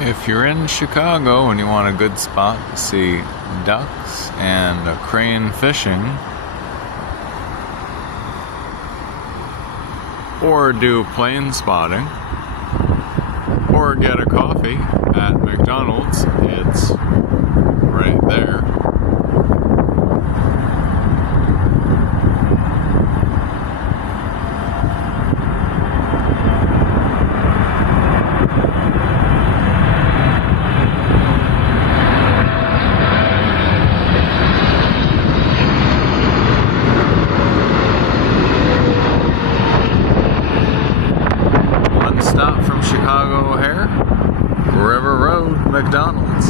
If you're in Chicago and you want a good spot to see ducks and crane fishing, or do plane spotting, or get a coffee at McDonald's, it's right there. One stop from Chicago O'Hare, River Road, McDonald's.